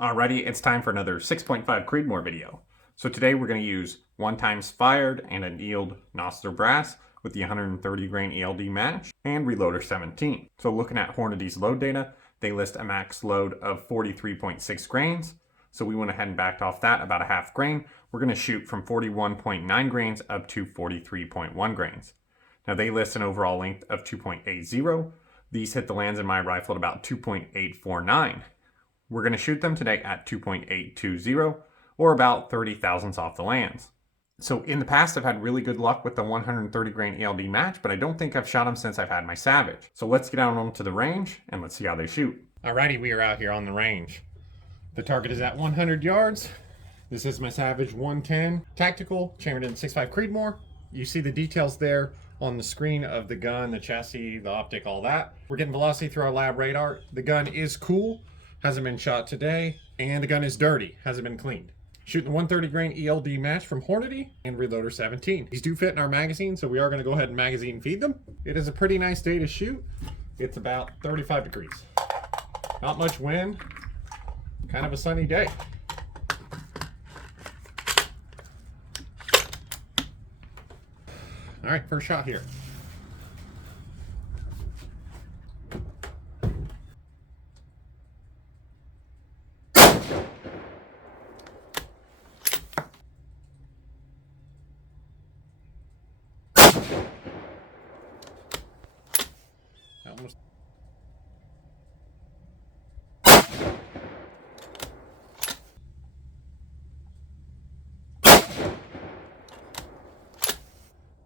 Alrighty, it's time for another 6.5 Creedmoor video. So today we're going to use 1 times fired and annealed Nosler brass with the 130 grain ELD match and reloader 17. So looking at Hornady's load data, they list a max load of 43.6 grains. So we went ahead and backed off that about a half grain. We're going to shoot from 41.9 grains up to 43.1 grains. Now they list an overall length of 2.80. These hit the lands in my rifle at about 2.849. We're going to shoot them today at 2.820, or about 30 thousandths off the lands. So in the past, I've had really good luck with the 130 grain ELD match, but I don't think I've shot them since I've had my Savage. So let's get out on them to the range and let's see how they shoot. Alrighty, we are out here on the range. The target is at 100 yards. This is my Savage 110 Tactical, chambered in 6.5 Creedmoor. You see the details there on the screen of the gun, the chassis, the optic, all that. We're getting velocity through our Labradar. The gun is cool. Hasn't been shot today, and the gun is dirty, hasn't been cleaned. Shooting the 130 grain ELD match from Hornady and reloader 17. These do fit in our magazine, so we are going to go ahead and magazine feed them. It is a pretty nice day to shoot. It's about 35 degrees. Not much wind, kind of a sunny day. All right, first shot here. Almost.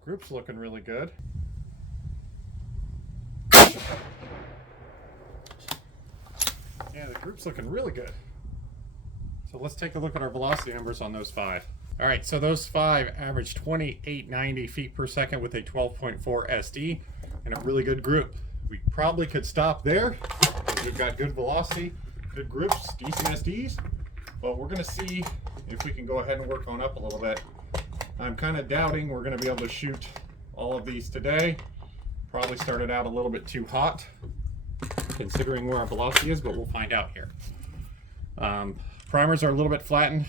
Group's looking really good. Yeah, the group's looking really good. So let's take a look at our velocity numbers on those 5. All right, so those 5 average 2890 feet per second with a 12.4 SD and a really good group. We probably could stop there because we've got good velocity, good groups, decent SDs, but we're gonna see if we can go ahead and work on up a little bit. I'm kind of doubting we're gonna be able to shoot all of these today. Probably started out a little bit too hot considering where our velocity is, but we'll find out here. Primers are a little bit flattened.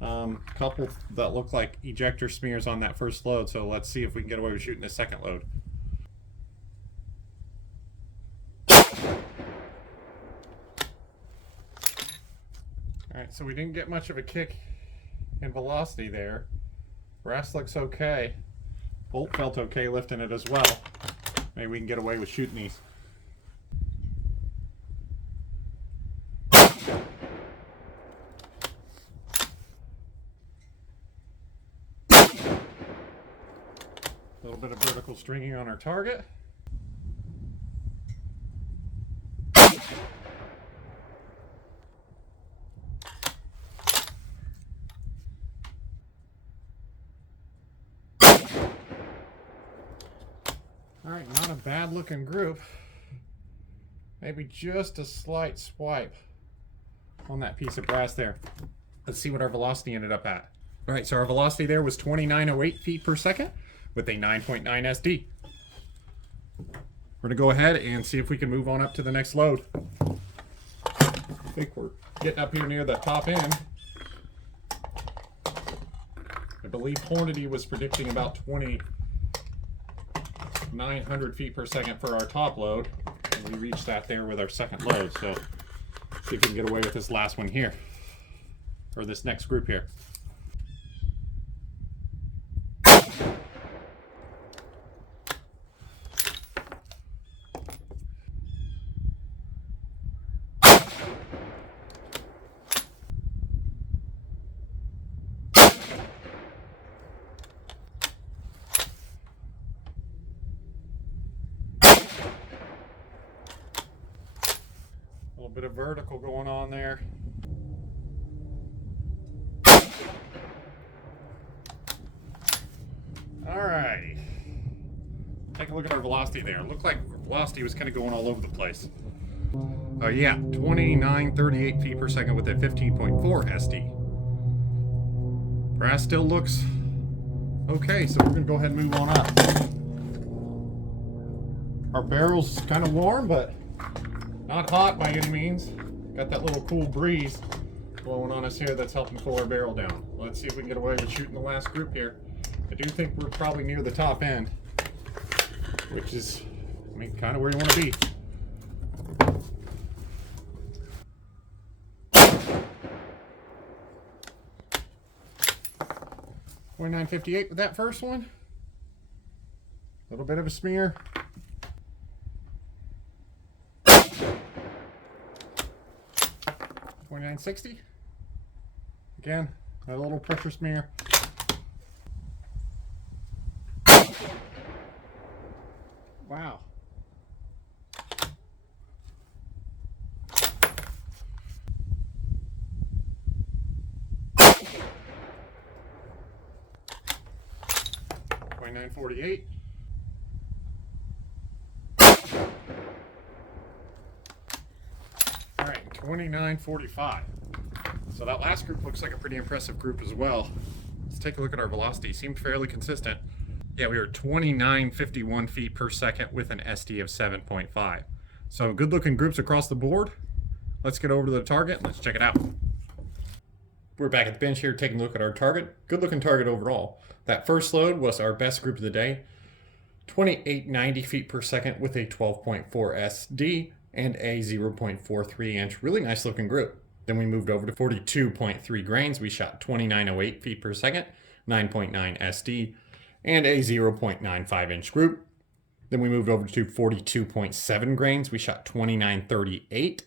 Couple that look like ejector smears on that first load, so let's see if we can get away with shooting the second load. Alright, so we didn't get much of a kick in velocity there. Brass looks okay. Bolt felt okay lifting it as well. Maybe we can get away with shooting these. A little bit of vertical stringing on our target. All right, not a bad looking group. Maybe just a slight swipe on that piece of brass there. Let's see what our velocity ended up at. All right, so our velocity there was 2908 feet per second with a 9.9 SD. We're gonna go ahead and see if we can move on up to the next load. I think we're getting up here near the top end. I believe Hornady was predicting about 2,900 feet per second for our top load, and we reached that there with our second load. So see if we can get away with this last one here, or this next group here. A little bit of vertical going on there. Alrighty. Take a look at our velocity there. It looked like velocity was kind of going all over the place. Yeah, 2938 feet per second with a 15.4 SD. Brass still looks okay, so we're going to go ahead and move on up. Our barrel's kind of warm, but not hot by any means. got that little cool breeze blowing on us here that's helping cool our barrel down. Let's see if we can get away with shooting the last group here. I do think we're probably near the top end, which is, I mean, kind of where you want to be. .958 with that first one. A little bit of a smear. .960. Again, a little pressure smear. Wow. .948. All right, 2945. So that last group looks like a pretty impressive group as well. Let's take a look at our velocity. Seemed fairly consistent. Yeah, we were 2951 feet per second with an SD of 7.5. So good looking groups across the board. Let's get over to the target and let's check it out. We're back at the bench here taking a look at our target. Good looking target overall. That first load was our best group of the day. 2890 feet per second with a 12.4 SD and a 0.43 inch. Really nice looking group. Then we moved over to 42.3 grains. We shot 2908 feet per second, 9.9 SD, and a 0.95 inch group. Then we moved over to 42.7 grains. We shot 2938,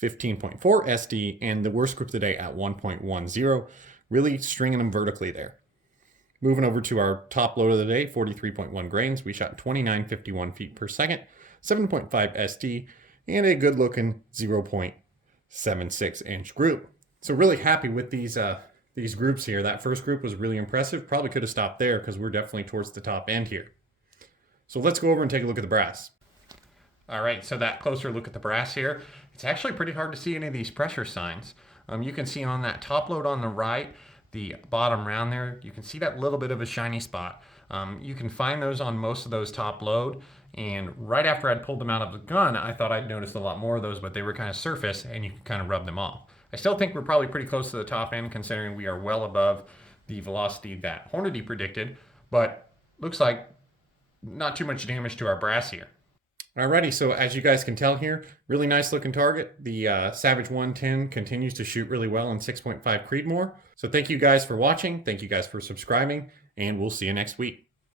15.4 SD, and the worst group of the day at 1.10. Really stringing them vertically there. Moving over to our top load of the day, 43.1 grains. We shot 2951 feet per second, 7.5 SD, and a good looking 0.76 inch group. So really happy with these groups here. That first group was really impressive. Probably could have stopped there because we're definitely towards the top end here. So let's go over and take a look at the brass. All right, so that closer look at the brass here, it's actually pretty hard to see any of these pressure signs. You can see on that top load on the right, the bottom round there, you can see that little bit of a shiny spot. You can find those on most of those top load, and right after I'd pulled them out of the gun, I thought I'd noticed a lot more of those, but they were kind of surface and you can kind of rub them off. I still think we're probably pretty close to the top end considering we are well above the velocity that Hornady predicted, but looks like not too much damage to our brass here. Alrighty, so as you guys can tell here, really nice looking target. The Savage 110 continues to shoot really well in 6.5 Creedmoor. So thank you guys for watching. Thank you guys for subscribing, and we'll see you next week.